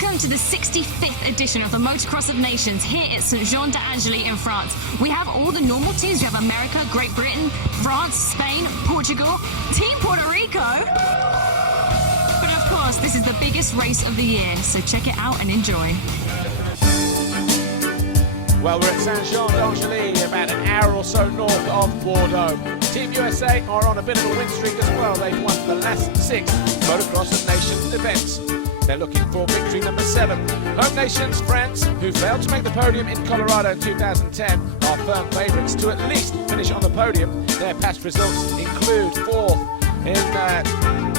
Welcome to the 65th edition of the Motocross of Nations here at Saint-Jean-d'Angely in France. We have all the normal teams. We have America, Great Britain, France, Spain, Portugal, Team Puerto Rico. But of course, this is the biggest race of the year, so check it out and enjoy. Well, we're at Saint-Jean-d'Angely, about an hour or so north of Bordeaux. Team USA are on a bit of a win streak as well. They've won the last 6 Motocross of Nations events. They're looking for victory number 7. Home nations, France, who failed to make the podium in Colorado in 2010, are firm favourites to at least finish on the podium. Their past results include 4th in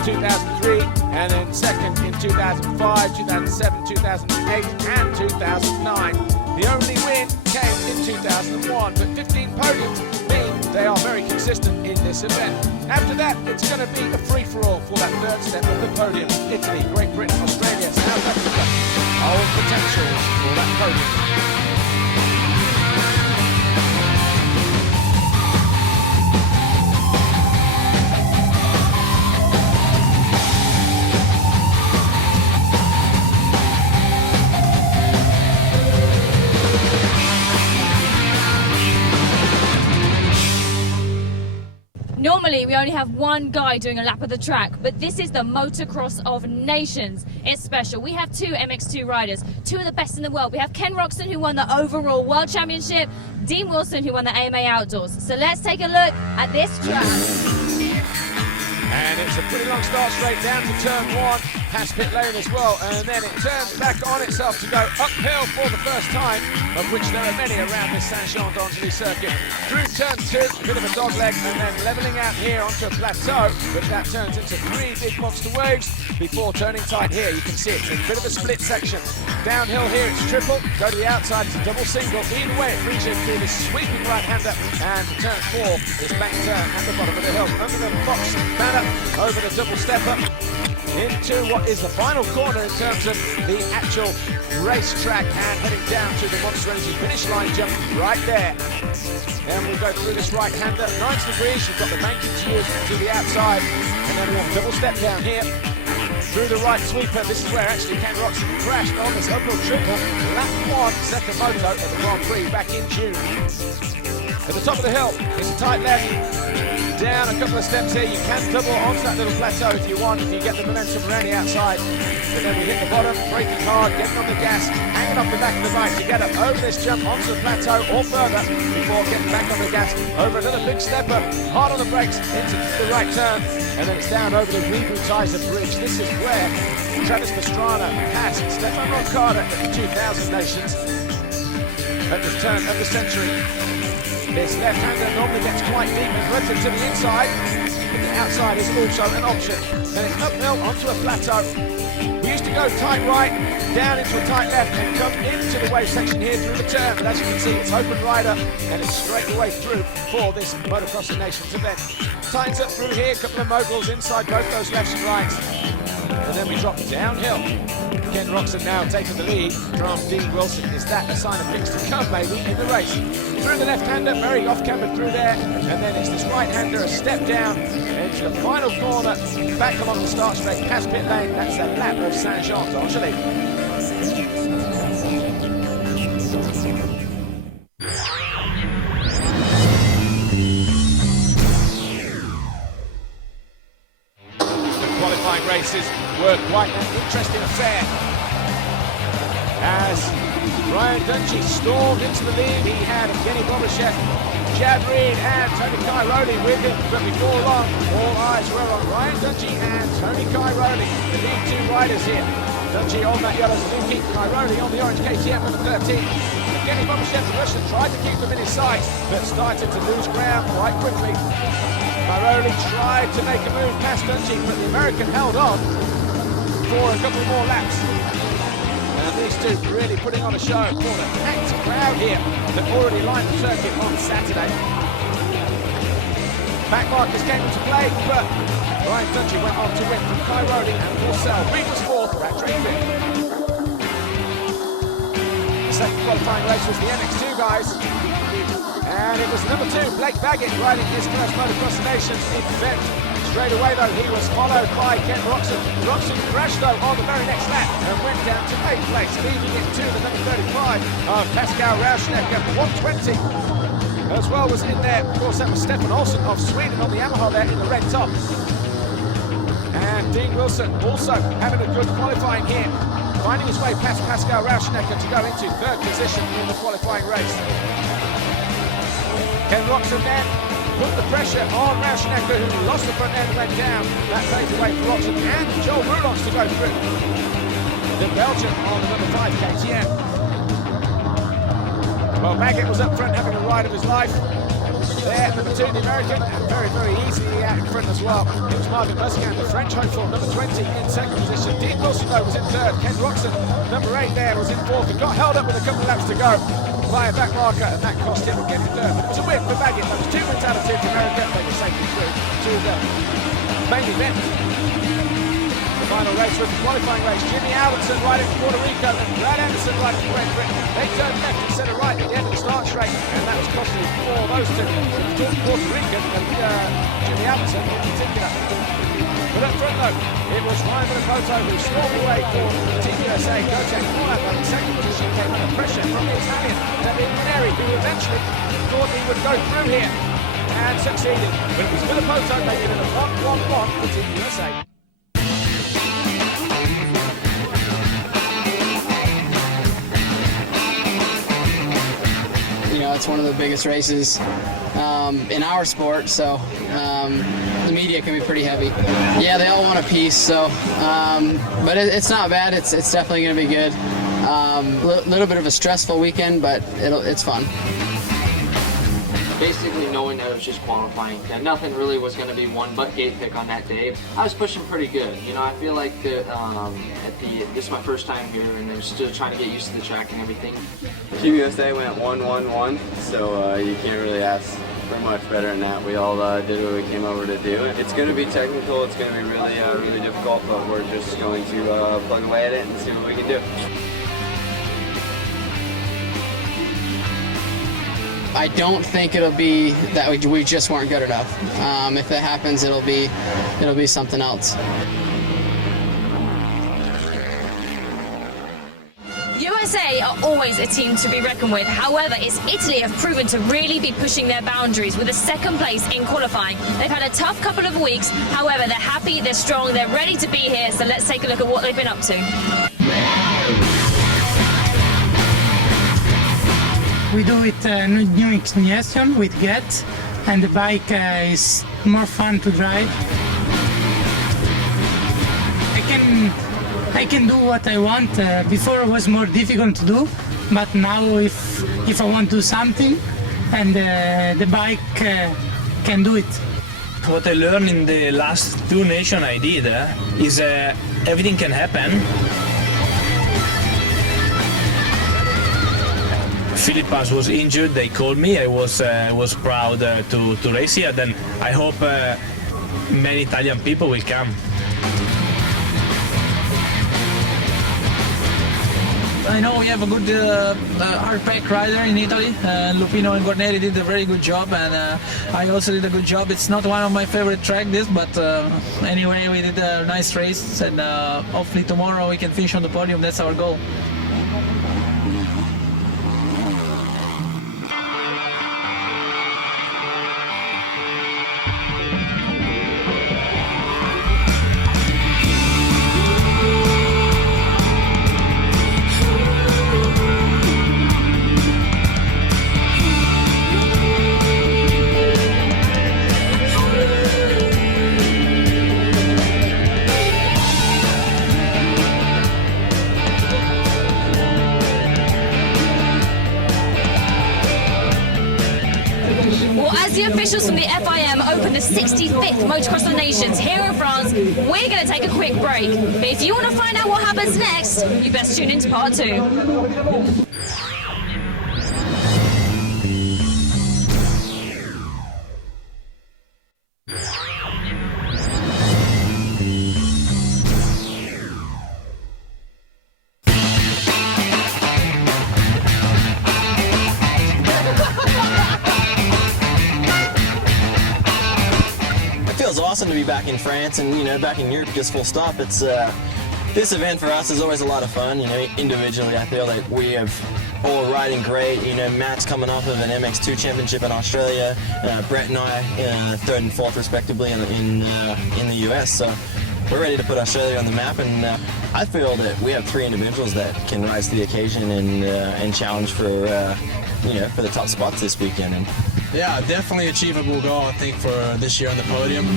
2003, and then 2nd in 2005, 2007, 2008 and 2009. The only win came in 2001, but 15 podiums mean they are very consistent in this event. After that, it's going to be a free-for-all for that 3rd step of the podium. Italy, Great Britain, Australia, South Africa, all potentials for that podium. Normally we only have one guy doing a lap of the track, but this is the Motocross of Nations. It's special. We have 2 MX2 riders, 2 of the best in the world. We have Ken Roczen, who won the overall World Championship, Dean Wilson, who won the AMA Outdoors. So let's take a look at this track. And it's a pretty long start straight down to turn 1, past pit lane as well, and then it turns back on itself to go uphill for the first time, of which there are many around this Saint-Jean-d'Angely circuit. Through turn 2, a bit of a dogleg, and then levelling out here onto a plateau, but that turns into 3 big monster waves before turning tight here. You can see it's a bit of a split section. Downhill here it's triple, go to the outside it's a double single. Either way it brings you through this sweeping right-hander, and turn 4 is back turn at the bottom of the hill. Under the box banner, over the double stepper, into what is the final corner in terms of the actual racetrack, and heading down to the Monster Energy finish line jump right there. Then we'll go through this right-hander, 90 degrees, you've got the banking to use to the outside, and then we'll double step down here. Through the right sweeper, this is where actually Ken Roczen crashed on this uphill triple, lap 1, second moto at the Grand Prix back in June. At the top of the hill, it's a tight left. Down a couple of steps here, you can double onto that little plateau if you want, if you get the momentum around the outside. But then we hit the bottom, braking hard, getting on the gas, hanging off the back of the bike to get up over this jump onto the plateau or further before getting back on the gas, over another big stepper, hard on the brakes into the right turn, and then it's down over the Rebutizer Bridge. This is where Travis Pastrana passed Stefan Roncada at the 2000 Nations at this turn of the century. This left-hander normally gets quite deep and runs it to the inside, but the outside is also an option. Then it's uphill onto a plateau. We used to go tight right, down into a tight left, and come into the wave section here through the turn. But as you can see, it's open rider, and it's straight away through for this Motocross of Nations event. Tightens up through here, a couple of moguls inside both those lefts and rights. And then we drop downhill. Ken Roczen now taking the lead from Dean Wilson. Is that a sign of things to come, maybe, in the race? Through the left-hander, very off-camber through there, and then it's this right-hander, a step down into the final corner, back along the start straight, past pit lane. That's a lap of Saint-Jean-d'Angely. Qualifying races were quite an interesting affair as Ryan Dungey stormed into the lead. He had Evgeny Bobashev, Chad Reed and Tony Cairoli with him, but before long all eyes were on Ryan Dungey and Tony Cairoli, the lead 2 riders here. Dungey on that yellow Suzuki, Cairoli on the orange KTM number 13. Evgeny Bobashev, the Russian, tried to keep them in his sights, but started to lose ground quite quickly. Cairoli tried to make a move past Dungey, but the American held on for a couple more laps. And these 2 really putting on a show for the packed crowd here that already lined the circuit on Saturday. Back markers came into play, but Ryan Dungey went on to win from Cairoli and Porcel. Reed was 4th, Rattray 5th. The second qualifying race was the MX2 guys. And it was number 2, Blake Baggett, riding his first Motocross Nations event. Straight away though, he was followed by Ken Roxon. Roxon crashed though on the very next lap and went down to 8th place, leaving it to the number 35 of Pascal Rauschnecker, 120. As well was in there, of course, that was Stefan Olsson of Sweden on the Yamaha there in the red top. And Dean Wilson also having a good qualifying here, finding his way past Pascal Rauschnecker to go into 3rd position in the qualifying race. Ken Roxon then put the pressure on Rauschnecker, who lost the front end and went down. That paved the way for Roxon and Joel Roulons to go through. The Belgian on the number 5 KTM. Well, Baggett was up front having a ride of his life. There, number 2, the American, and very, very easily out in front as well. It was Marvin Muscan, the French hopeful, number 20 in 2nd position. Dean Wilson, though, was in 3rd. Ken Roxon, number 8 there, was in 4th and got held up with a couple of laps to go by a back marker, and that cost him getting 3rd. But it was a win for Baggett. That was 2 wins out of 2 for America. They were safely through to the main event. The final race was the qualifying race. Jimmy Albertson riding for Puerto Rico and Brad Anderson riding for Great Britain. They turned left instead of right at the end of the start straight, and that was costly for those two, Puerto Rican and Jimmy Albertson in particular. But up front though, it was Ryan Monacoto who stormed away for Team USA. Gotek Mollab in 2nd position came under pressure from the Italian David Mineri, who eventually thought he would go through here and succeeded. But it was Monacoto making it a 1-1-1 for Team USA. You know, it's one of the biggest races in our sport, so the media can be pretty heavy. Yeah, they all want a piece, so but it's not bad. It's definitely going to be good. Little bit of a stressful weekend, but it's fun. Basically knowing that it was just qualifying, that nothing really was going to be one but gate pick on that day, I was pushing pretty good. You know, I feel like that this is my first time here, and I'm still trying to get used to the track and everything. Team USA went 1-1-1, so you can't really ask for much better than that. We all did what we came over to do. It's going to be technical, it's going to be really, really difficult, but we're just going to plug away at it and see what we can do. I don't think it'll be that we just weren't good enough. If that happens, it'll be something else. USA are always a team to be reckoned with. However, it's Italy have proven to really be pushing their boundaries with a 2nd place in qualifying. They've had a tough couple of weeks. However, they're happy, they're strong, they're ready to be here. So let's take a look at what they've been up to. We do it new ignition with GET, and the bike is more fun to drive. I can do what I want. Before it was more difficult to do, but now if I want to do something, and the bike can do it. What I learned in the last 2 nations I did is everything can happen. Philippas was injured, they called me, I was proud to race here, then I hope many Italian people will come. I know we have a good hard pack rider in Italy. Lupino and Guarneri did a very good job, and I also did a good job. It's not one of my favorite tracks, but anyway, we did a nice race, and hopefully tomorrow we can finish on the podium. That's our goal. Well, as the officials from the FIM open the 65th Motocross of Nations here in France, we're going to take a quick break. But if you want to find out what happens next, you best tune into part 2. awesome to be back in France and back in Europe. Just full stop. It's this event for us is always a lot of fun. Individually, I feel like we have all riding great. Matt's coming off of an MX2 championship in Australia. Brett and I, 3rd and 4th respectively in the US. So we're ready to put Australia on the map, and I feel that we have 3 individuals that can rise to the occasion and challenge for for the top spots this weekend. And yeah, definitely achievable goal, I think, for this year on the podium.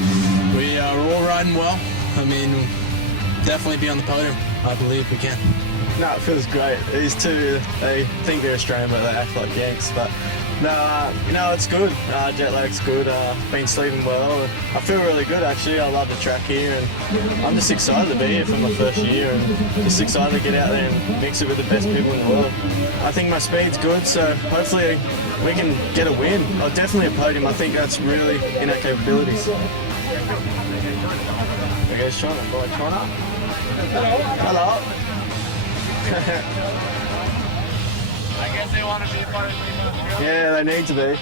We are all riding well. I mean, definitely be on the podium. I believe we can. No, it feels great. These two, they think they're Australian, but they act like Yanks. But no, it's good. Jet lag's good. Been sleeping well. I feel really good, actually. I love the track here, and I'm just excited to be here for my first year, and just excited to get out there and mix it with the best people in the world. I think my speed's good, so hopefully we can get a win. Definitely a podium. I think that's really in our capabilities. Okay, Sean. Hello. I guess they want to be a part of the team. Yeah, they need to be.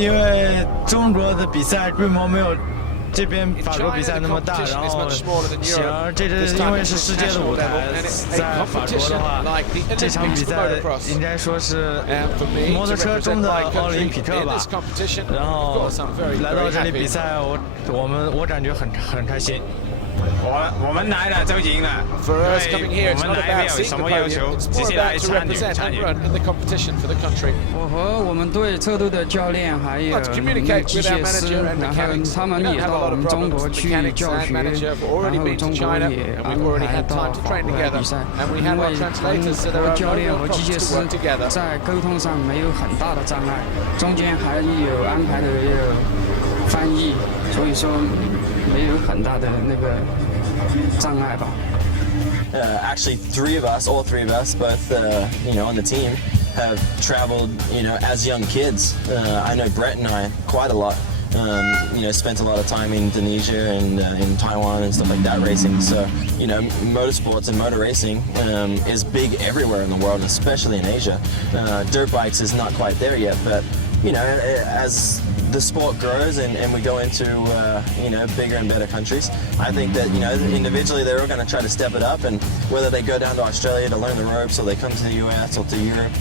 因为中国的比赛规模没有这边法国比赛那么大，然后行，这因为是世界的舞台，在法国的话，这场比赛应该说是摩托车中的奥林匹克吧。然后来到这里比赛，我感觉很开心。我们来了就赢了，因为我们来没有什么要求，只是来参与。我和我们队车队的教练还有机械师，然后他们也到我们中国去教学，然后中国也安排到法国来比赛。因为和教练和机械师在沟通上没有很大的障碍，中间还有安排的也有翻译，所以说没有很大的那个障碍吧。Actually, all three of us, both on the team, have traveled as young kids. I know Brett and I quite a lot. Spent a lot of time in Indonesia and in Taiwan and stuff like that racing. So, motorsports and motor racing is big everywhere in the world, especially in Asia. Dirt bikes is not quite there yet, but as the sport grows and we go into bigger and better countries, I think that individually they're all going to try to step it up, and whether they go down to Australia to learn the ropes or they come to the US or to Europe,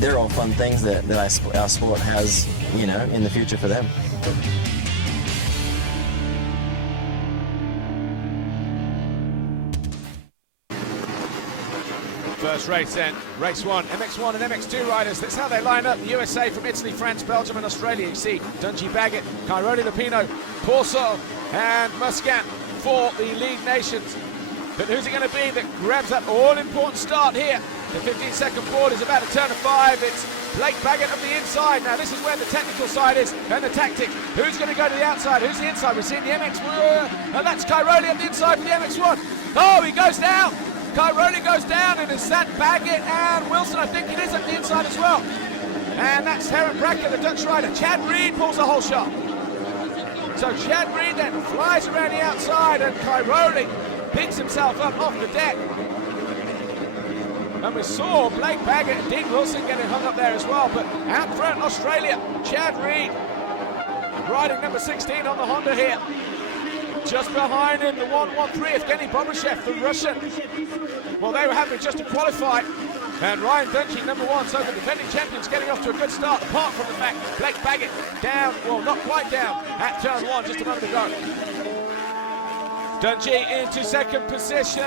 they're all fun things that our sport has in the future for them. First race then, race 1, MX1 and MX2 riders. That's how they line up. The USA from Italy, France, Belgium and Australia. You see Dungey Baggett, Cairoli Lupino, Porso and Muscat for the lead nations. But who's it going to be that grabs that all-important start here? The 15-second board is about to turn to 5. It's Blake Baggett on the inside. Now this is where the technical side is and the tactics. Who's going to go to the outside? Who's the inside? We're seeing the MX1. And that's Cairoli on the inside for the MX1. Oh, he goes down. Cairoli goes down, and it's that Baggett and Wilson, I think it is, at the inside as well. And that's Heron Bracker, the Dutch rider. Chad Reed pulls the whole shot. So Chad Reed then flies around the outside, and Cairoli picks himself up off the deck. And we saw Blake Baggett and Dean Wilson getting hung up there as well. But out front, Australia, Chad Reed riding number 16 on the Honda here. Just behind him, the 113, Evgeny Bobashev, the Russian. Well, they were happy just to qualify. And Ryan Dungey, number 1, so the defending champions getting off to a good start, apart from the fact Blake Baggett down, well, not quite down, at turn 1, just a moment ago. Dungey into second position.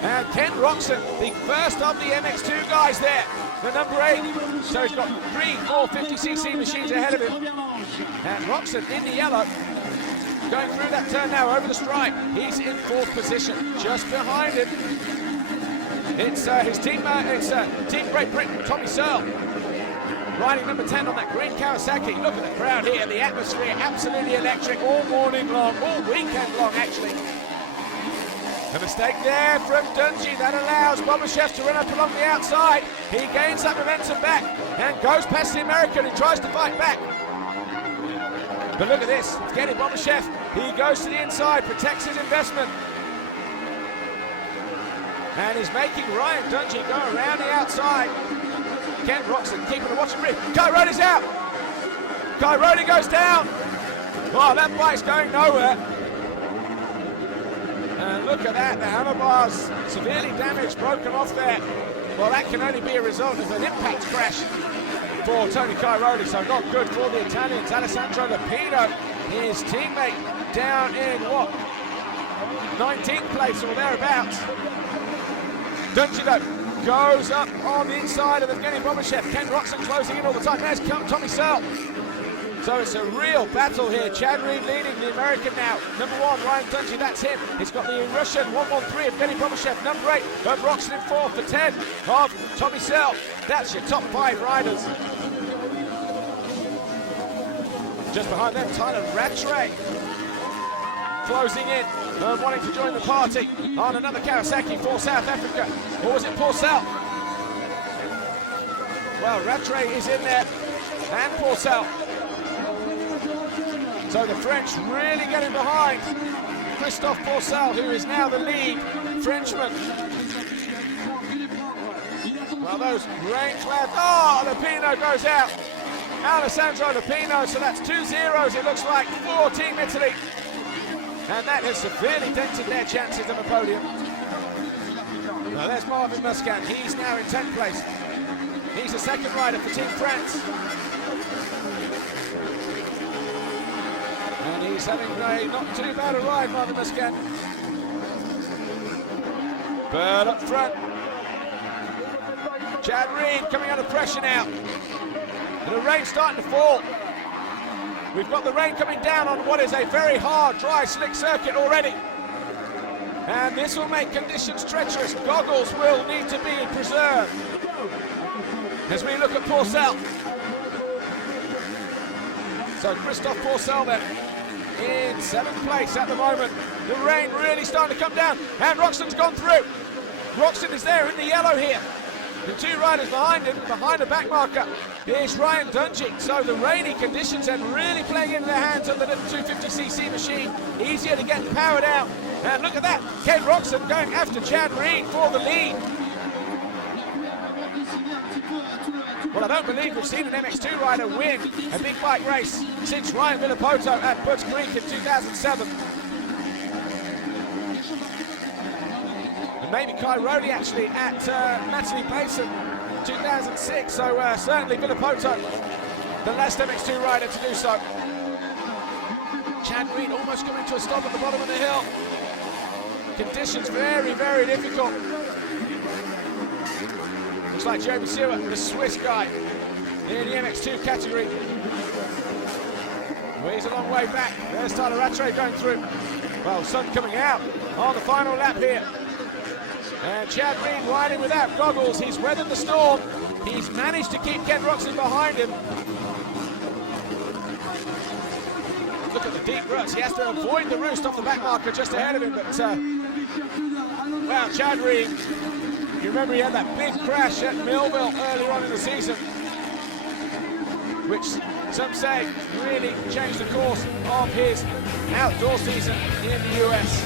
And Ken Roxon, the first of the MX2 guys there, the number 8. So he's got 3 450cc machines ahead of him. And Roxon in the yellow. Going through that turn now, over the stripe. He's in 4th position. Just behind him, it's his teammate, it's Team Great Britain, Tommy Searle. Riding number 10 on that green Kawasaki. Look at the crowd here, the atmosphere absolutely electric all morning long, all weekend long actually. A mistake there from Dungey that allows Bobashev to run up along the outside. He gains that momentum back and goes past the American and tries to fight back. But look at this, it's getting Bobashev. He goes to the inside, protects his investment. And he's making Ryan Dungey go around the outside. Ken Roxon keeping a watching brief. Cairoli's out. Cairoli goes down. Oh, that bike's going nowhere. And look at that, the handlebars severely damaged, broken off there. Well, that can only be a result of an impact crash for Tony Cairoli, so not good for the Italians. Alessandro Lupino, his teammate, down in what, 19th place or thereabouts. Dungey goes up on the inside of Evgeny Bobashev. Ken Roczen closing in all the time. There's Tommy Searle. So it's a real battle here. Chad Reed leading the American now. Number 1, Ryan Dungey, that's him. He's got the Russian 113 of Evgeny Bobashev. Number 8, Herb Roczen in 4th for 10 of Tommy Searle. That's your top 5 riders. Just behind them, Tyler Rattray closing in, wanting to join the party on another Kawasaki for South Africa. Or was it Porcel? Well, Rattray is in there, and Porcel. So the French really getting behind Christophe Porcel, who is now the lead Frenchman. Well, those rain-clad... Oh, Lupino goes out. Alessandro Lupino, so that's 2 zeros, it looks like, for Team Italy. And that has severely dented their chances of a podium. Well, there's Marvin Muscat. He's now in 10th place. He's the second rider for Team France. And he's having a not too bad a ride, Marvin Muscat. But up front, Chad Reed coming under pressure now. And the rain's starting to fall. We've got the rain coming down on what is a very hard, dry, slick circuit already. And this will make conditions treacherous. Goggles will need to be preserved. As we look at Porcel. So Christophe Porcel then in 7th place at the moment. The rain really starting to come down. And Roczen's gone through. Roczen is there in the yellow here. The 2 riders behind him, behind the back marker, is Ryan Dungey. So the rainy conditions are really playing into the hands of the little 250cc machine. Easier to get powered out. And look at that, Ken Roczen going after Chad Reed for the lead. Well, I don't believe we've seen an MX2 rider win a big bike race since Ryan Villapoto at Butts Creek in 2007. And maybe Cairoli actually at Natalie Payson 2006, so certainly Villapoto, the last MX2 rider to do so. Chad Reed almost coming to a stop at the bottom of the hill. Conditions very, very difficult. Looks like Jeremy Stewart, the Swiss guy, in the MX2 category. Well, he's a long way back. There's Tyler Rattray going through. Well, sun coming out on the final lap here. And Chad Reed riding without goggles. He's weathered the storm. He's managed to keep Ken Roczen behind him. Look at the deep ruts. He has to avoid the roost off the back marker just ahead of him. But, well, Chad Reed, you remember he had that big crash at Millville earlier on in the season, which some say really changed the course of his outdoor season in the US.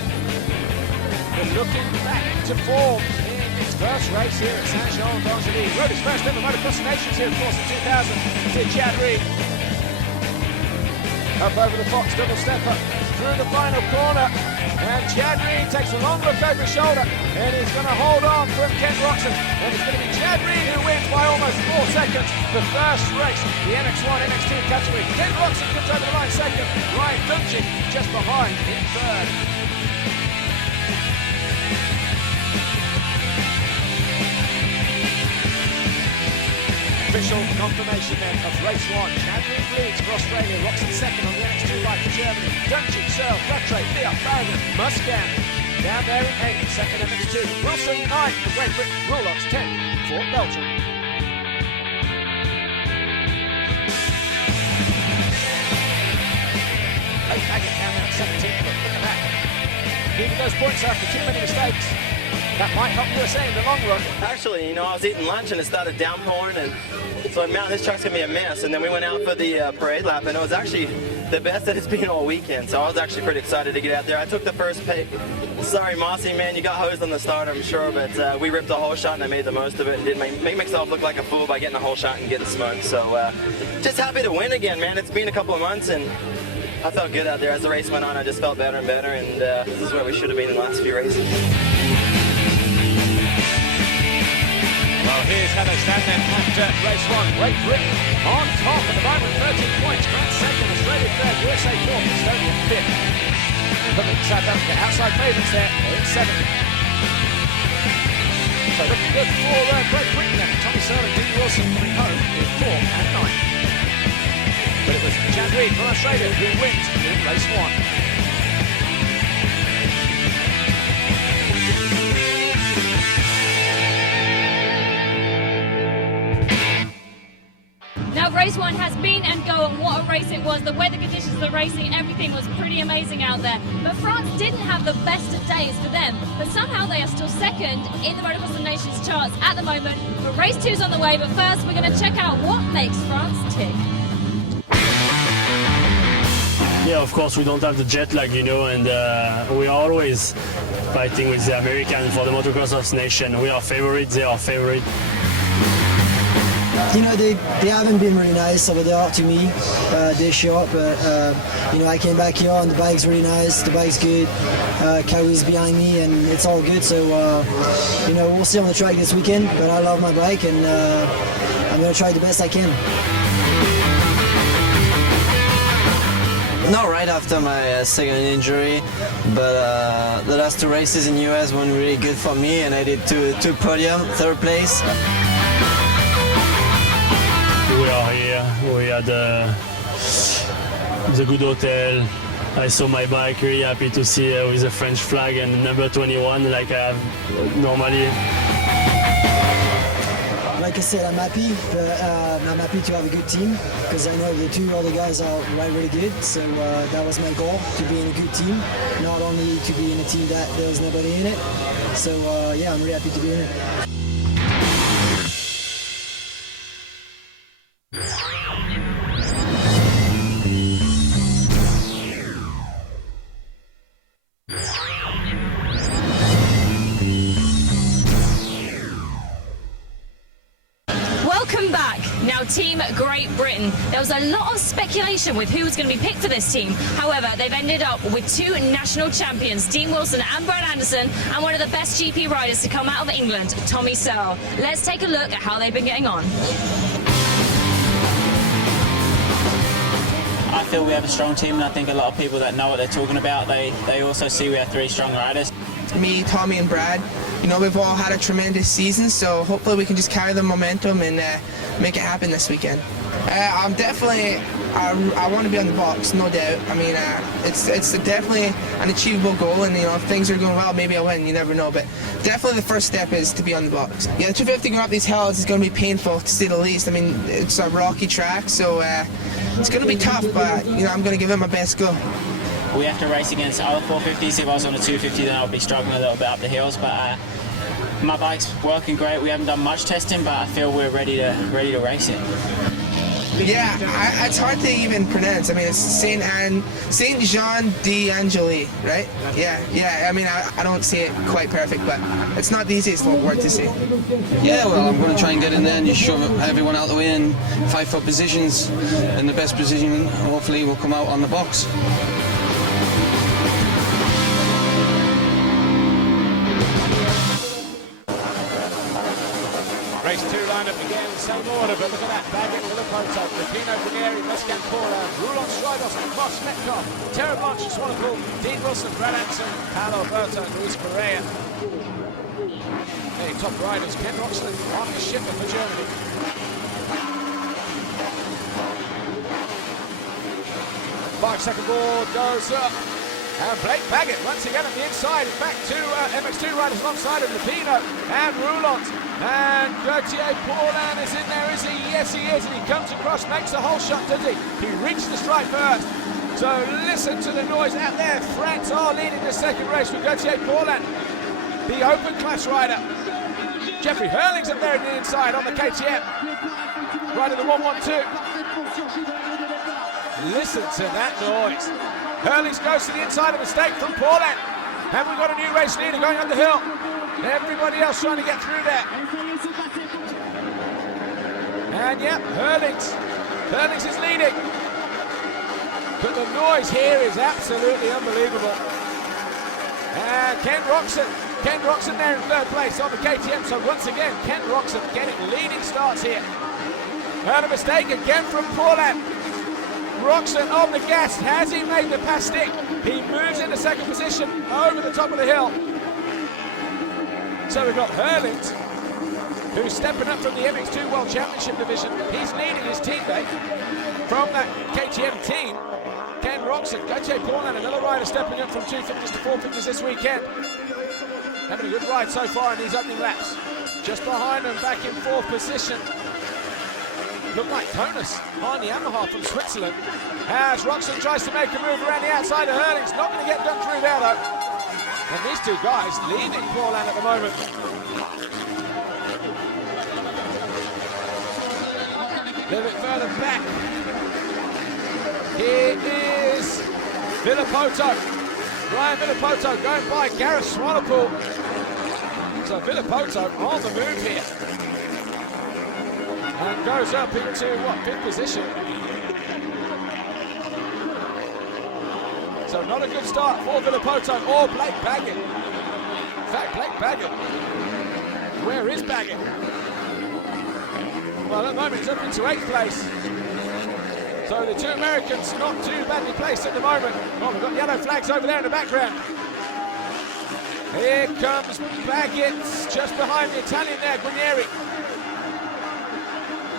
But looking back to form in his first race here at Saint-Jean-d'Angely. Rode his first ever Motocross Nations here, of course, in 2000. Did Chad Reed. Up over the Fox double stepper through the final corner. And Chad Reed takes a long look over his shoulder and he's going to hold on from Ken Roczen. And it's going to be Chad Reed who wins by almost 4 seconds the first race, the MX1, MX2 category. Ken Roczen comes over the line second. Ryan Dungey just behind in third. Official confirmation then of race 1. Chad Reed leads for Australia, Roczen second on the MX2 bike for Germany. Dungey, Searle, Rattray, Fiat, Farragut, Muscat down there in 8th, second MX2. Wilson 9th for Great Britain, Rolex 10th for Belgium. Late Baggett down there at 17th, but look at that. Needing those points after too many mistakes. That might help USA in the long run. Actually, you know, I was eating lunch and it started downpouring, and so man, this truck's gonna be a mess. And then we went out for the parade lap, and it was actually the best that it's been all weekend. So I was actually pretty excited to get out there. I took the first pick. Sorry, Marcy, man, you got hosed on the start, I'm sure, but we ripped a whole shot and I made the most of it and didn't make myself look like a fool by getting a whole shot and getting smoked. So just happy to win again, man. It's been a couple of months and I felt good out there. As the race went on, I just felt better and better, and this is where we should have been in the last few races. Well, here's how they stand then after race 1. Great Britain on top at the moment, 13 points. France second, Australia third, USA fourth, Estonia fifth. Look at South Africa, outside favourites there, they're in seventh. So looking good for Great Britain then. Tommy Searle and Dean Wilson coming home in 4th and 9th. But it was Jan Reid from Australia who wins in race 1. Now race 1 has been and go, and what a race it was. The weather conditions, the racing, everything was pretty amazing out there. But France didn't have the best of days for them, but somehow they are still second in the Motocross of Nations charts at the moment. But race 2's on the way, but first we're going to check out what makes France tick. Yeah, of course we don't have the jet lag, you know, and we are always fighting with the Americans for the Motocross of Nations. We are favorites, they are favorites. You know, they haven't been really nice over there to me this short, but you know, I came back here and the bike's really nice, the bike's good, Kawi's behind me and it's all good, so you know, we'll see on the track this weekend, but I love my bike and I'm going to try the best I can. Not right after my second injury, but the last 2 races in US went really good for me and I did two podium, 3rd place. We are here, we had the good hotel. I saw my bike, really happy to see with the French flag and number 21 like I have normally. Like I said, I'm happy, but I'm happy to have a good team because I know the 2 other guys are really good. So that was my goal, to be in a good team, not only to be in a team that there's nobody in it. So yeah, I'm really happy to be in it. Welcome back. Now Team Great Britain. There was a lot of speculation with who was going to be picked for this team. However, they've ended up with 2 national champions, Dean Wilson and Brad Anderson, and one of the best GP riders to come out of England, Tommy Searle. Let's take a look at how they've been getting on. I feel we have a strong team, and I think a lot of people that know what they're talking about, they also see we have 3 strong riders. Me, Tommy and Brad, you know, we've all had a tremendous season, so hopefully we can just carry the momentum and make it happen this weekend. I'm definitely, I want to be on the box, no doubt. I mean, it's definitely an achievable goal, and you know, if things are going well, maybe I'll win, you never know, but definitely the first step is to be on the box. Yeah, the 250 going up these hills is going to be painful, to say the least. I mean, it's a rocky track, so it's going to be tough, but you know, I'm going to give it my best go. We have to race against other 450s. If I was on a 250, then I would be struggling a little bit up the hills, but my bike's working great. We haven't done much testing, but I feel we're ready to race it. Yeah, it's hard to even pronounce. I mean, it's Saint Jean d'Angely, right? Yeah. I mean, I don't say it quite perfect, but it's not the easiest word to say. Yeah, well, I'm going to try and get in there and just shove everyone out the way and fight for positions. In the best position, hopefully, we'll come out on the box. Race 2 lineup again, same order, but look at that. Baggett, Filippoto, Lupino, Brunieri, Mescan Paula, Roulon, Stridos, Moss, Metcalf, Terra Blanche, Swanepoel, Dean Wilson, Brad Anderson, Paolo Alberto, and Luis Correa. Hey, top riders, Ken Roxland, Marcus Schiffer for Germany. Five-second board goes up. And Blake Baggett once again on the inside. In fact, 2 MX2 riders alongside him, Lupino and Roulon. And Gauthier Paulin is in there, is he? Yes, he is. And he comes across, makes a whole shot, does he? He reached the stripe first. So listen to the noise out there. France are leading the second race with Gauthier Paulin, the open class rider. Jeffrey Hurling's up there on the inside on the KTM. Riding the 112. Listen to that noise. Hurlings goes to the inside, a mistake from Paulan. And we've got a new race leader going up the hill. Everybody else trying to get through there. And yep, Hurlings is leading. But the noise here is absolutely unbelievable. And Ken Roxon there in third place on the KTM. So once again, Ken Roxon getting leading starts here. And a mistake again from Paulan. Roxon on the gas. Has he made the pass stick? He moves into second position over the top of the hill. So we've got Hurlings, who's stepping up from the MX2 World Championship division. He's leading his teammate from that KTM team. Ken Roxon, Gauthier Paulan, another rider stepping up from 250s to 450s this weekend. Having a good ride so far in these opening laps. Just behind him, back in fourth position. Look like Tonus on the Yamaha from Switzerland. As Roxon tries to make a move around the outside of Hurlings. Not going to get done through there though. And these two guys leading Paulan at the moment. A little bit further back. Here is Villapoto. Ryan Villapoto going by Gareth Swanepoel. So Villapoto on the move here. And goes up into, what, fifth position. So not a good start for Villapoto or Blake Baggett. In fact, Blake Baggett, where is Baggett? Well, at the moment he's up into 8th place. So the two Americans not too badly placed at the moment. Oh, we've got yellow flags over there in the background. Here comes Baggett, just behind the Italian there, Guarnieri.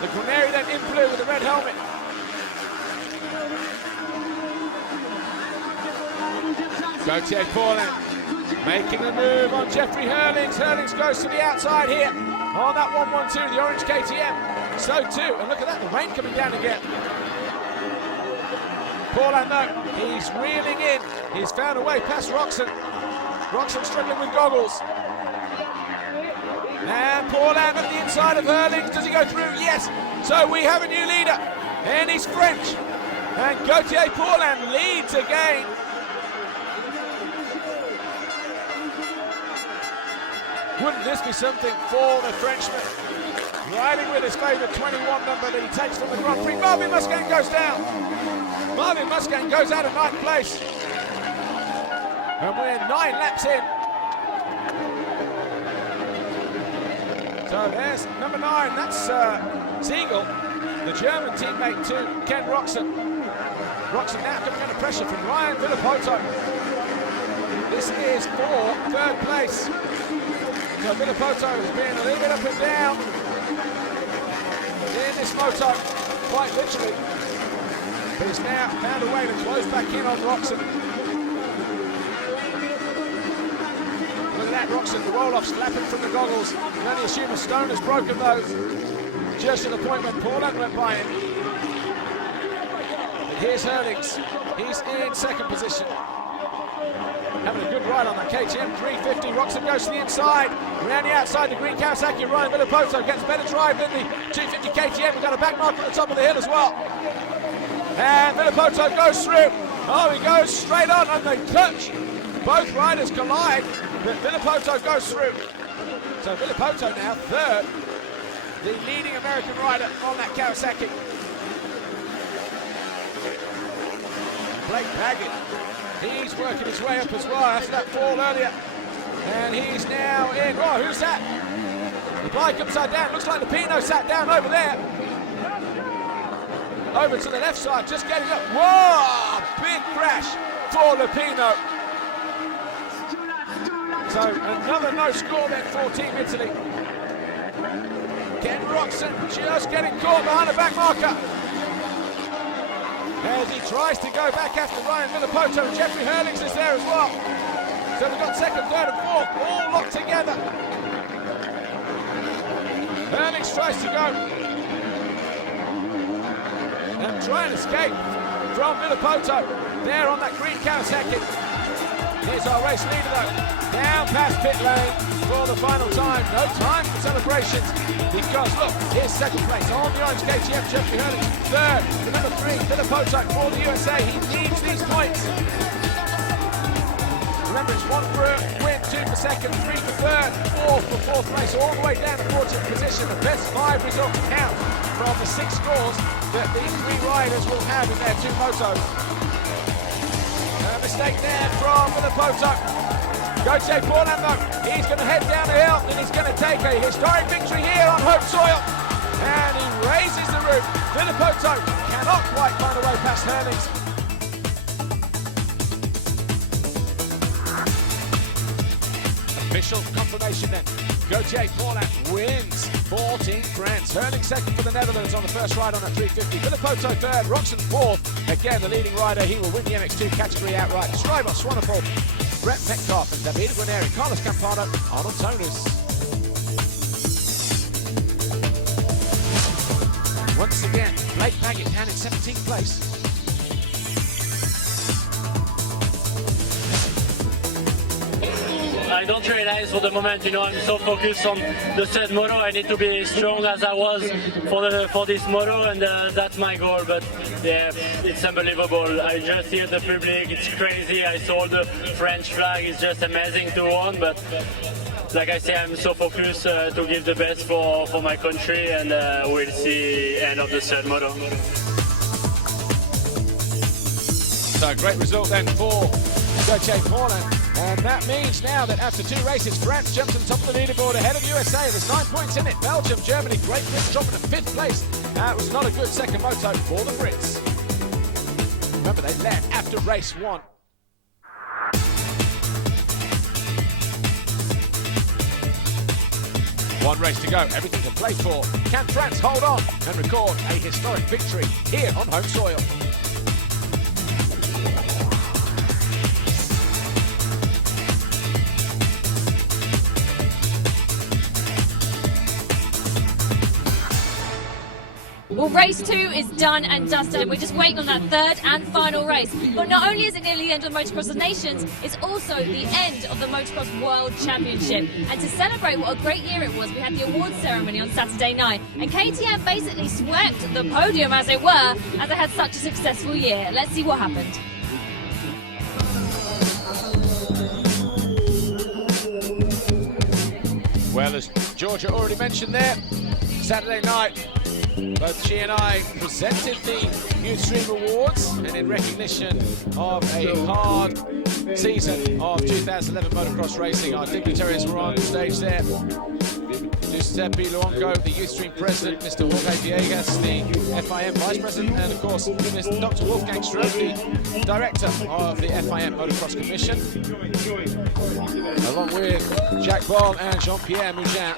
The Guarnieri then in blue with the red helmet. Gauthier Paulan making a move on Jeffrey Hurlings. Hurlings goes to the outside here on that 112, the orange KTM. So too, and look at that, the rain coming down again. Paulan though, he's reeling in. He's found a way past Roxon. Roxon struggling with goggles. And Paulan at the inside of Hurlings. Does he go through? Yes. So we have a new leader, and he's French. And Gauthier Paulan leads again. Wouldn't this be something for the Frenchman? Riding with his favourite 21 number that he takes from the Grand Prix. Marvin Musquin goes down. Marvin Musquin goes out of 9th place. And we're 9 laps in. So there's number 9, that's Siegel, the German teammate to Ken Roxon. Roxon now coming under pressure from Ryan Villapoto. This is for 3rd place. So Villapoto has been a little bit up and down in this moto, quite literally. But he's now found a way to close back in on Roxon. Look at that, Roxon, the roll-offs flapping from the goggles. You can only assume a stone has broken those just to the point when Paulan went by him. But here's Hurlings. He's in 2nd position. Having a good ride on that KTM 350. Roxon goes to the inside. Around the outside, the green Kawasaki. Ryan Villapoto gets better drive than the 250 KTM. We've got a back mark at the top of the hill as well. And Villapoto goes through. Oh, he goes straight on and they touch. Both riders collide, but Villapoto goes through. So Villapoto now 3rd, the leading American rider on that Kawasaki. Blake Baggett, he's working his way up as well after that fall earlier. And he's now in. Oh, who's that? The bike upside down. Looks like the Pinot sat down over there. Over to the left side, just getting up. Whoa! Big crash for Lupino. So another no score then for Team Italy. Ken Roxon just getting caught behind the back marker. As he tries to go back after Ryan Villapoto, and Jeffrey Hurlings is there as well. So we've got 2nd, 3rd and 4th all locked together. Hurlings tries to go and try and escape from Villapoto there on that green Kawasaki. Here's our race leader though, down past pit lane for the final time. No time for celebrations because look, here's second place on the orange KTM, Jeffrey Hurley. Third, the number 3, Philip Otok for the USA. He needs these points. Remember, it's 1 for a win, 2 for second, 3 for third, 4 for fourth place, all the way down to 14th position. The best 5 results count from the 6 scores that these 3 riders will have in their 2 motos. Mistake there from Philip Otok. Gauthier Paulin though, he's going to head down the hill and he's going to take a historic victory here on home soil. And he raises the roof. Philip Otok cannot quite find a way past Hurlings. Official confirmation then. Gauthier Paulin wins 14 France. Hurling second for the Netherlands on the first ride on a 350. Philip Otok third, Roxon fourth. Again, the leading rider, he will win the MX2 category outright. Stryber Swanepoel, Brett Metcalf and David Guarneri, Carlos Campana, Arnold Tonus. Once again, Blake Baggett down in 17th place. I don't realize for the moment, you know, I'm so focused on the third moto. I need to be strong as I was for this moto, and that's my goal. But yeah, it's unbelievable. I just hear the public, it's crazy. I saw the French flag, it's just amazing to win. But like I say, I'm so focused to give the best for my country, and we'll see end of the third moto. So great result then for Gauthier Paulin. And that means now that after 2 races, France jumps on top of the leaderboard ahead of USA. There's 9 points in it. Belgium, Germany, Great Britain dropping to 5th place. That was not a good second moto for the Brits. Remember, they led after race 1. One race to go, everything to play for. Can France hold on and record a historic victory here on home soil? Well, race 2 is done and dusted, and we're just waiting on that third and final race. But not only is it nearly the end of the Motocross of Nations, it's also the end of the Motocross World Championship. And to celebrate what a great year it was, we had the awards ceremony on Saturday night. And KTM basically swept the podium, as it were, as they had such a successful year. Let's see what happened. Well, as Georgia already mentioned there, Saturday night, both she and I presented the Youthstream Awards, and in recognition of a hard season of 2011 motocross racing, our dignitaries were on stage there. Giuseppe Luongo, the Youthstream president, Mr. Jorge Villegas, the FIM vice president, and of course Mr. Dr. Wolfgang Struve, the director of the FIM Motocross Commission, along with Jacques Ball and Jean-Pierre Mougin.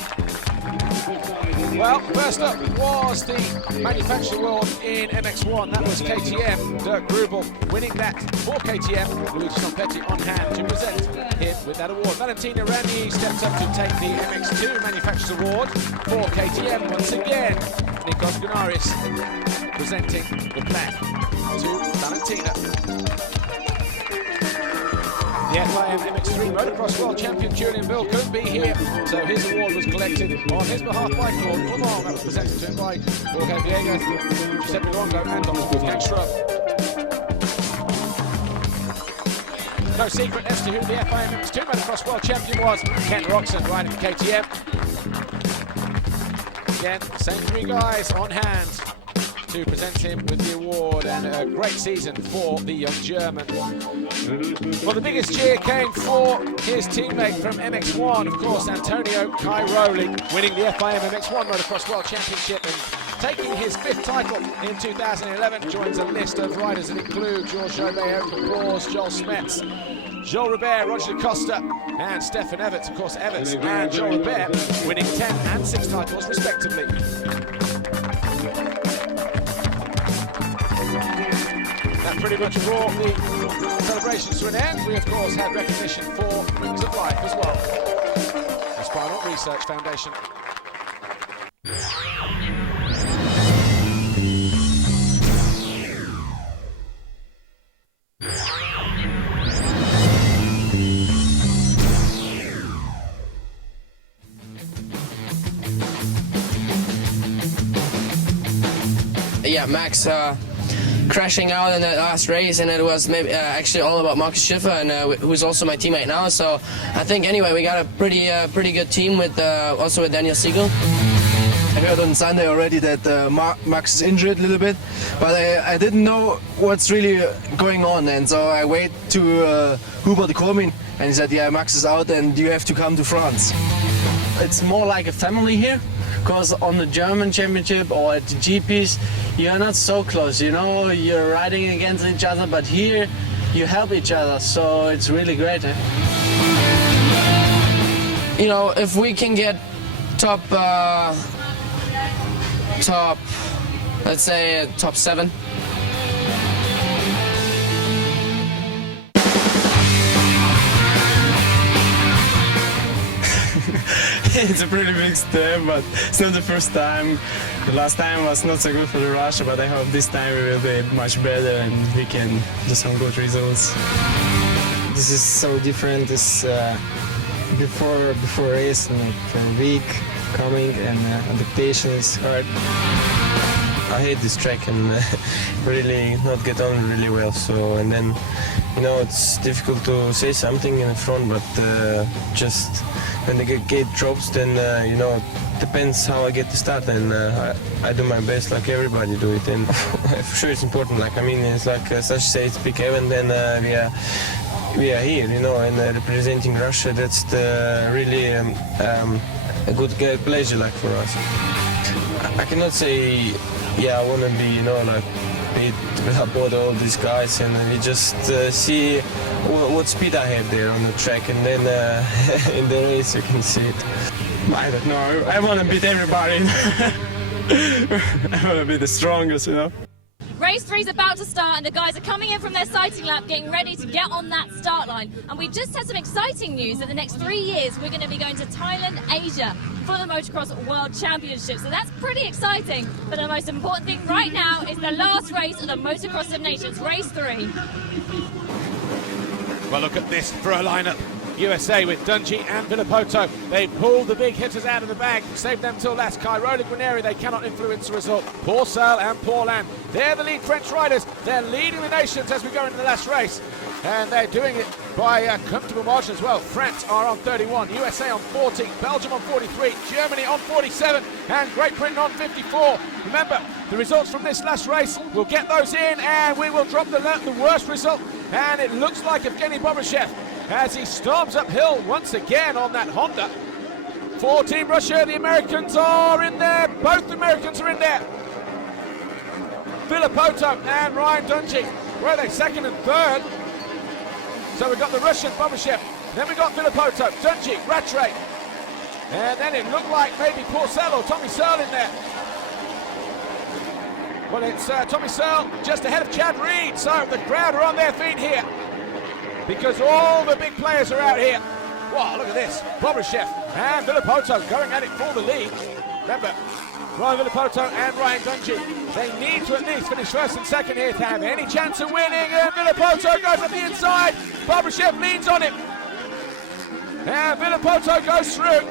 Well, first up was the manufacturer award in MX1. That was KTM, Dirk Grubel winning that for KTM. Luigi Sompetti on hand to present him with that award. Valentina Remy steps up to take the MX2 manufacturer's award for KTM once again. Nikos Gunaris presenting the plaque to Valentina. The FIM MX3 Motocross World Champion Julian Bill couldn't be here, so his award was collected on his behalf by Claude Clement. That was presented to him by Jorge Villegas, Giuseppe Luongo and Dr. Wolfgang Struve. No secret as to who the FIM MX2 Motocross World Champion was. Ken Roxon riding for KTM. Again, same 3 guys on hand to present him with the award, and a great season for the young German. Well, the biggest cheer came for his teammate from MX1, of course, Antonio Cairoli, winning the FIM MX1 Motocross World Championship and taking his 5th title in 2011. Joins a list of riders that include Georges Jobet, Eric Laporte, Joel Smets, Joel Robert, Roger Costa, and Stefan Everts. Of course, Everts and Joel Robert winning 10 and 6 titles respectively. That pretty much brought the celebrations to an end. We, of course, had recognition for Wings of Life as well. The Spinal Research Foundation. yeah, Max crashing out in that last race, and it was maybe actually all about Marcus Schiffer, and who's also my teammate now. So I think anyway we got a pretty good team with also with Daniel Siegel. I heard on Sunday already that Max is injured a little bit, but I didn't know what's really going on, and so I wait to Huber to call me, and he said, yeah, Max is out and you have to come to France. It's more like a family here, because on the German championship or at the GPs, you're not so close, you know, you're riding against each other, but here you help each other, so it's really great. You know, if we can get top, let's say top 7. It's a pretty big step, but it's not the first time. The last time was not so good for the rush, but I hope this time we will be much better and we can do some good results. This is so different. This before race and for a week coming, and adaptation is hard. I hate this track and really not get on really well. So, and then, you know, it's difficult to say something in the front, but just when the gate drops, then, you know, depends how I get the start, and I do my best like everybody do it, and for sure it's important. Like, I mean, it's like, such say it's big event, then we are here, you know, and representing Russia, that's really a good pleasure, like, for us. I cannot say, yeah, I want to be, you know, like, beat up all these guys, and we just see what speed I have there on the track, and then in the race you can see it. I don't know, I want to beat everybody. I want to be the strongest, you know. Race 3 is about to start, and the guys are coming in from their sighting lap, getting ready to get on that start line. And we just had some exciting news that the next 3 years we're going to be going to Thailand, Asia for the Motocross World Championship. So that's pretty exciting. But the most important thing right now is the last race of the Motocross of Nations, race 3. Well, look at this for a lineup. USA with Dungey and Villopoto. They pulled the big hitters out of the bag, saved them till last. Cairoli, Guarneri, they cannot influence the result. Pourcel and Paulin, they're the lead French riders. They're leading the nations as we go into the last race. And they're doing it by a comfortable margin as well. France are on 31, USA on 40, Belgium on 43, Germany on 47, and Great Britain on 54. Remember, the results from this last race, we'll get those in, and we will drop the worst result. And it looks like Evgeny Bobashev, as he storms uphill once again on that Honda. For Team Russia, the Americans are in there. Both Americans are in there. Villopoto and Ryan Dungey, were they second and third? So we've got the Russian Bobashev, then we've got Villopoto, Dungey, Rattray, and then it looked like maybe Pourcel or Tommy Searle in there. Well, it's Tommy Searle just ahead of Chad Reed, so the crowd are on their feet here, because all the big players are out here. Wow, look at this. Bobashev and Villopoto going at it for the lead. Remember, Ryan Villopoto and Ryan Dungey, they need to at least finish first and second here to have any chance of winning. And Villopoto goes up the inside. Bobashev leans on him. And Villopoto goes through.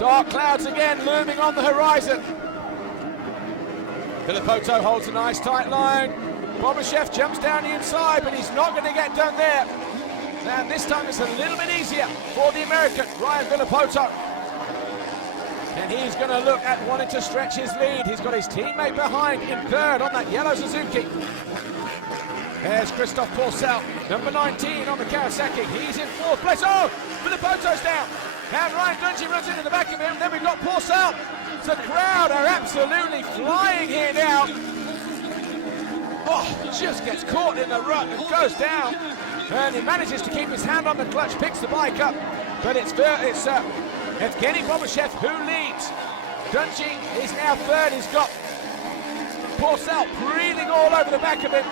Dark clouds again looming on the horizon. Villopoto holds a nice tight line. Bobashev jumps down the inside, but he's not going to get done there. And this time it's a little bit easier for the American, Ryan Villopoto. And he's going to look at wanting to stretch his lead. He's got his teammate behind in third on that yellow Suzuki. There's Christophe Pourcel, number 19 on the Kawasaki. He's in fourth place. Oh, Villopoto's down. And Ryan Dungey runs into the back of him. Then we've got Pourcel. The crowd are absolutely flying here now. Oh, just gets caught in the rut and goes down. And he manages to keep his hand on the clutch, picks the bike up. But it's Evgeny Bobashev who leads. Dungey is now third. He's got Pourcel breathing all over the back of him.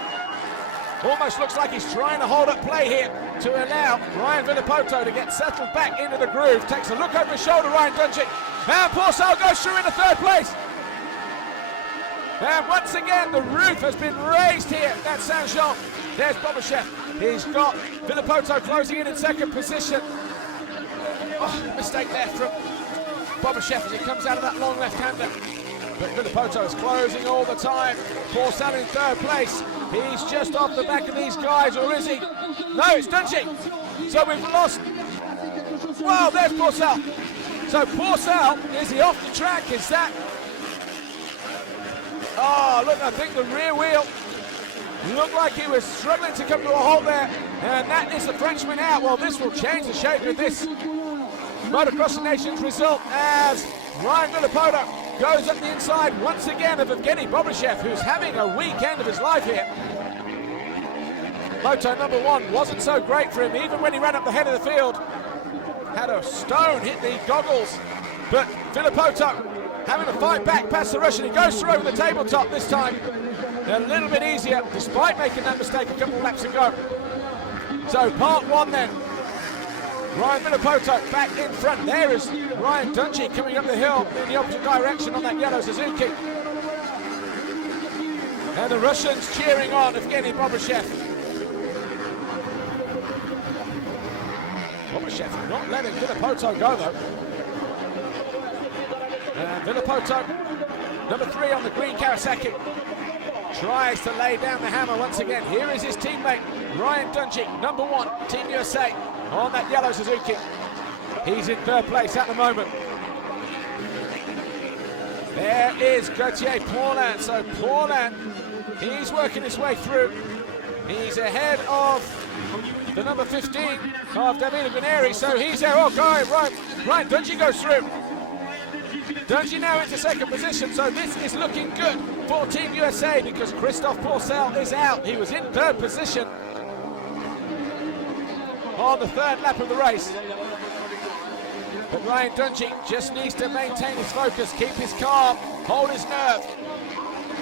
Almost looks like he's trying to hold up play here to allow Ryan Villopoto to get settled back into the groove. Takes a look over his shoulder, Ryan Dungey. And Pourcel goes through into third place. And once again, the roof has been raised here at Saint-Jean. There's Bobashev. He's got Villopoto closing in second position. Oh, mistake there from Bobashev as he comes out of that long left-hander. but Villopoto is closing all the time. Porcel in third place. He's just off the back of these guys, or is he? No, it's Dungey. So we've lost. Wow, there's Porcel. So Porcel, is he off the track? Is that? Oh, look, I think the rear wheel looked like he was struggling to come to a halt there. And that is the Frenchman out. Well, this will change the shape of this Motocross of Nations result as Ryan Villopoto goes up the inside once again of Evgeny Bobyshev, who's having a weekend of his life here. Moto number 1 wasn't so great for him, even when he ran up the head of the field. Had a stone hit the goggles, but Villopoto having to fight back past the Russian. He goes through over the tabletop this time. A little bit easier, despite making that mistake a couple of laps ago. So part 1 then. Ryan Villopoto back in front. There is Ryan Dungey coming up the hill in the opposite direction on that yellow Suzuki. And the Russians cheering on Evgeny Bobyshev. Bobyshev not letting Villopoto go though. And Villopoto, number 3 on the green Kawasaki, tries to lay down the hammer once again. Here is his teammate, Ryan Dungey, number 1, Team USA, on that yellow Suzuki. He's in third place at the moment. There is Gauthier Paulin. So Paulin, he's working his way through. He's ahead of the number 15 of Davide Guarneri, so he's there. Oh, God, Ryan Dungey goes through. Dungey now into second position, so this is looking good for Team USA because Christophe Porcel is out. He was in third position on the third lap of the race. But Ryan Dungey just needs to maintain his focus, keep his calm, hold his nerve,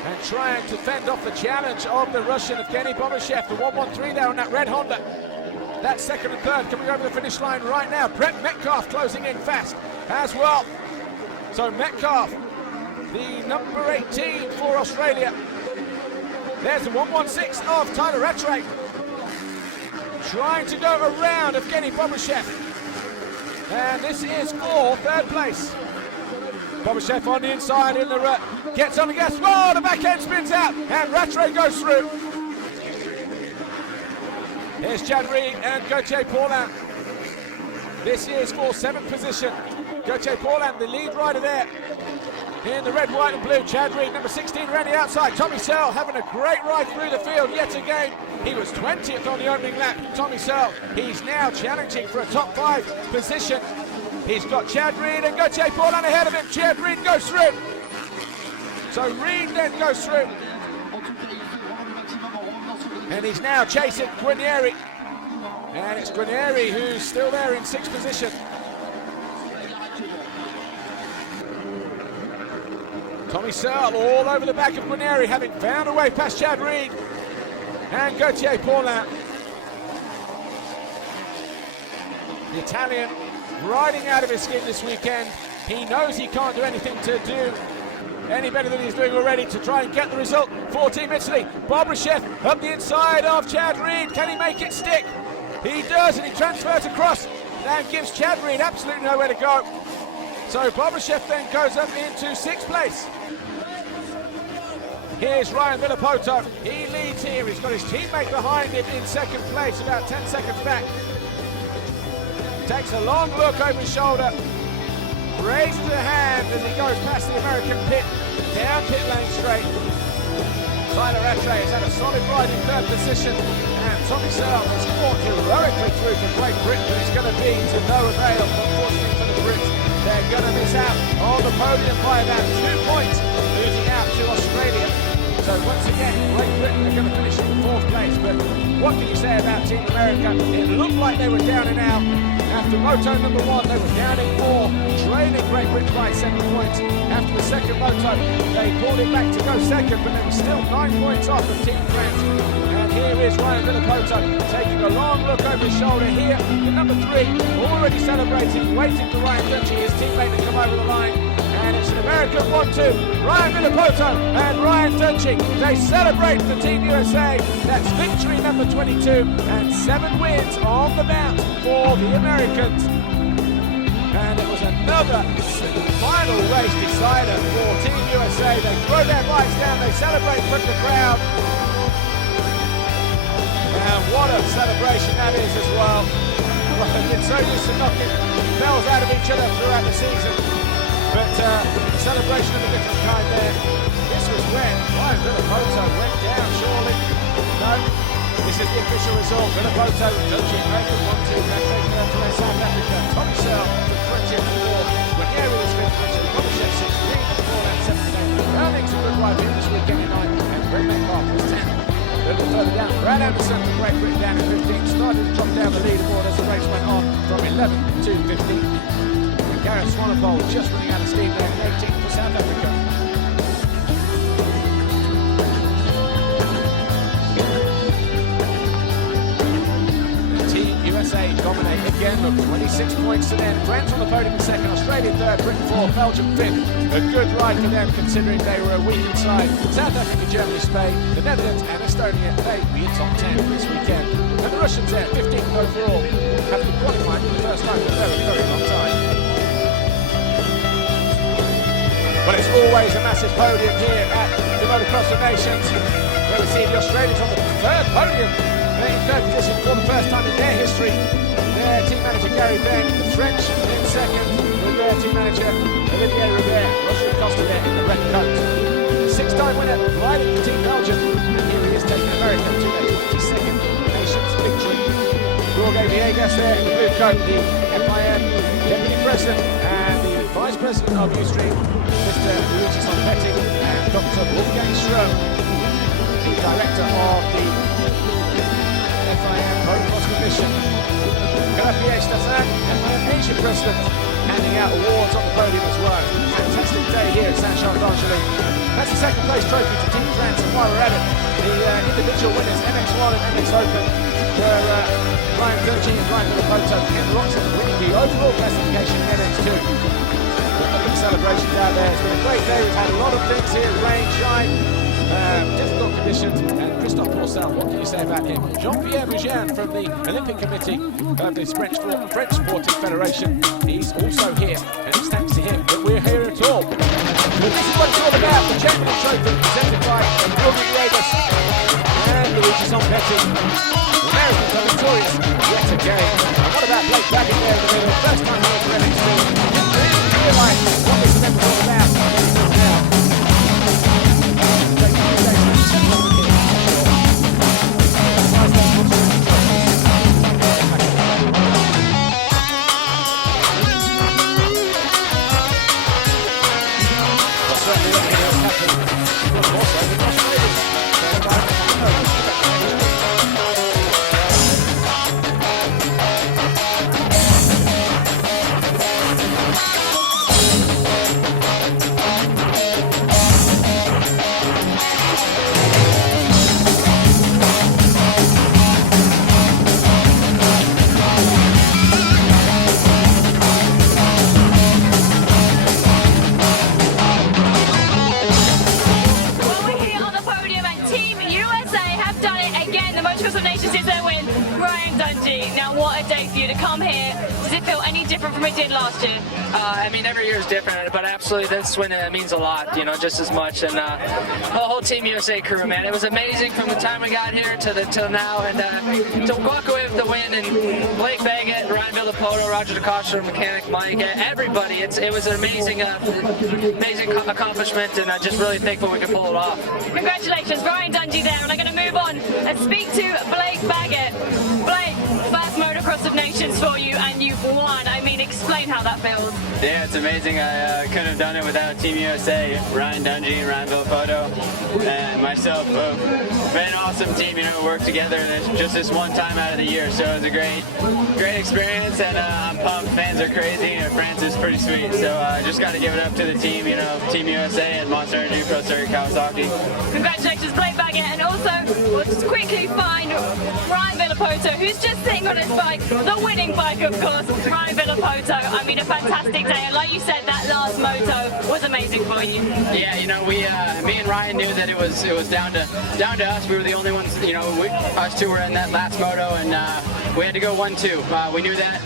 and trying to fend off the challenge of the Russian Evgeny Bobyshev, the 113 there on that red Honda. That's second and third coming over the finish line right now. Brett Metcalf closing in fast as well. So Metcalf, the number 18 for Australia. There's the 116 of Tyler Rattray, trying to go around Evgeny Bobyshev. And this is for third place. Bobyshev on the inside in the rut, gets on the gas. Whoa, the back end spins out, and Rattray goes through. Here's Chad Reed and Gauthier Paulin. This is for 7th position. Gauthier Paulin, the lead rider there in the red, white and blue. Chad Reed, number 16, around the outside. Tommy Searle having a great ride through the field yet again. He was 20th on the opening lap. Tommy Searle, he's now challenging for a top 5 position. He's got Chad Reed and Gauthier Paulin ahead of him. Chad Reed goes through. So Reed then goes through. And he's now chasing Guarneri. And it's Guarneri who's still there in 6th position. Tommy Searle all over the back of Guarneri, having found a way past Chad Reed and Gauthier Paulin. The Italian riding out of his skin this weekend. He knows he can't do anything to do any better than he's doing already to try and get the result for Team Italy. Bobyshev up the inside of Chad Reed. Can he make it stick? He does, and he transfers across and gives Chad Reed absolutely nowhere to go. So Bobyshev then goes up into 6th place. Here's Ryan Villopoto. He leads here. He's got his teammate behind him in 2nd place, about 10 seconds back. Takes a long look over his shoulder, raises a hand as he goes past the American pit, down pit lane straight. Tyler Rattray has had a solid ride in 3rd position, and Tommy Searle has fought heroically through for Great Britain, but it's going to be to no avail, unfortunately for the Brits. They're going to miss out on the podium by about 2 points, losing out to Australia. So once again, Great Britain are going to finish in 4th place, but what can you say about Team America? It looked like they were down and out. After moto number 1, they were down in 4, trailing Great Britain by 7 points. After the second moto, they pulled it back to go second, but they were still 9 points off of Team France. And here is Ryan Villopoto taking a long look over his shoulder here. The number 3 already celebrating, waiting for Ryan Dungey, his teammate, to come over the line. And it's an American 1-2, Ryan Villopoto and Ryan Dungey. They celebrate for Team USA. That's victory number 22 and 7 wins on the bounce for the Americans. And it was another final race decider for Team USA. They throw their bikes down, they celebrate in front of the crowd. And what a celebration that is as well. They've been so used to knocking bells out of each other throughout the season. But celebration of a different kind there. This was when Ryan Villapoto went down, surely. No, this is the official result. Villapoto, Dutchie, Reagan, 1-2, now taking her to South Africa. Tommy Searle, the French in 4. Ranieri was 5th, Richard Kovacev 6th, Green at 4 and 7th. Earnings a good ride in this weekend in 9th, and Brett Metcalf was 10th. A little further down, Brad Anderson from Great Britain down in 15th. Started to drop down the leaderboard as the race went on from 11th to 15th. Gareth Swanepoel just running out of steam there, 18th for South Africa. Team USA dominate again, look, 26 points to them. France on the podium in second, Australia third, Britain fourth, Belgium fifth. A good ride for them considering they were a weak inside. South Africa, Germany, Spain, the Netherlands and Estonia, they be in top 10 this weekend. And the Russians there, 15th overall, after qualifying for the first time in a very, very long time. But it's always a massive podium here at the Motocross of Nations, where we see the Australians on the third podium, in third position for the first time in their history. Their team manager Gary Ben, the French in second, with their team manager Olivier Robert, Roger Acosta there in the red coat. The 6-time winner riding for Team Belgium, and here he is taking America to their 22nd Nations victory. Jorge Villegas there in the blue coat, the FIM Deputy President and the Vice President of Ustream, Mr. Luigi Sompetti, and Dr. Wolfgang Strom, the Director of the FIM Motocross Commission. Pierre Stassin, FIM Asian President, handing out awards on the podium as well. Fantastic day here at Saint-Jean-d'Angely. That's the second place trophy to Team France, and while we're at it, the individual winners, MX1 and MX Open, were Ryan Dutchie and Ryan Villapoto, Ken Roxon winning the overall classification in MX2. Look at the celebrations out there. It's been a great day. We've had a lot of things here, rain, shine, difficult conditions. And Christophe Pourcel, what can you say about him? Jean-Pierre Bougin from the Olympic Committee of the French Sporting Federation. He's also here, and it's thanks to him that we're here at all. But this is what it's all about, the Champion Trophy presented by Jorge Villegas and Luigi Sompetti. The Americans are victorious yet again. And what about Blake Baggett there in the middle? First time here for MX2. Didn't realise what this event was all about. Last year. I mean, every year is different, but absolutely this win means a lot, you know, just as much. And the whole Team USA crew, man, it was amazing from the time we got here to now. And to walk away with the win, and Blake Baggett, Ryan Villapoto, Roger DeCosta, Mechanic Mike, everybody, it was an amazing accomplishment, and I'm just really thankful we could pull it off. Congratulations, Ryan Dungey there, and I'm going to move on and speak to Blake Baggett. Blake, first Motocross of Nations for you, and you've won. I mean, explain how that feels. Yeah, it's amazing. I couldn't have done it without Team USA, Ryan Dungey, Ryan Villapoto, and myself. Been an awesome team, you know, work together, and it's just this one time out of the year, so it was a great experience, and I'm pumped. Fans are crazy, and France is pretty sweet, so I just got to give it up to the team, you know, Team USA and Monster Energy Pro Circuit Kawasaki. Congratulations, Blake Baggett, and also we'll just quickly find Ryan Villapoto Villapoto, who's just sitting on his bike, the winning bike, of course, Ryan Villapoto. I mean, a fantastic day, and like you said, that last moto was amazing for you. Yeah, you know, me and Ryan knew that it was down to us. We were the only ones, you know, us two were in that last moto, and we had to go 1-2. We knew that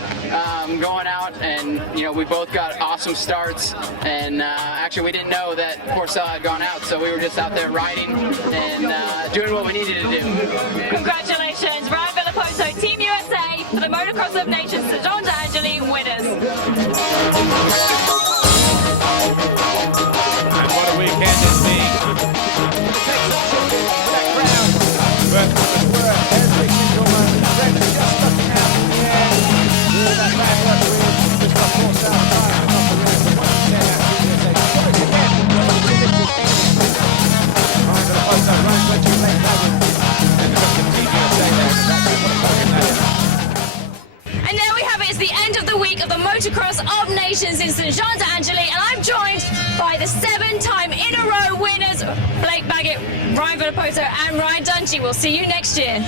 going out, and you know, we both got awesome starts, and actually we didn't know that Porcel had gone out, so we were just out there riding and doing what we needed to do. Congratulations, Ryan Villapoto, Team USA, for the Motocross of Nations St. John d'Angeli winners. And what a weekend it's been. That crowd, but we're every single moment. Fred just looking out in the air. Doing that bad work with just got forced out of time. And off the rim. But once again, that USA. Once again, Ryan Villapoto runs when you late that one. And the rest of Team USA there in the back. What a fucking that is. And there we have it. It's the end of the week of the Motocross of Nations in St. Jean d'Angeli, and I'm joined by the 7-time in a row winners, Blake Baggett, Ryan Villapoto, and Ryan Dungey. We'll see you next year.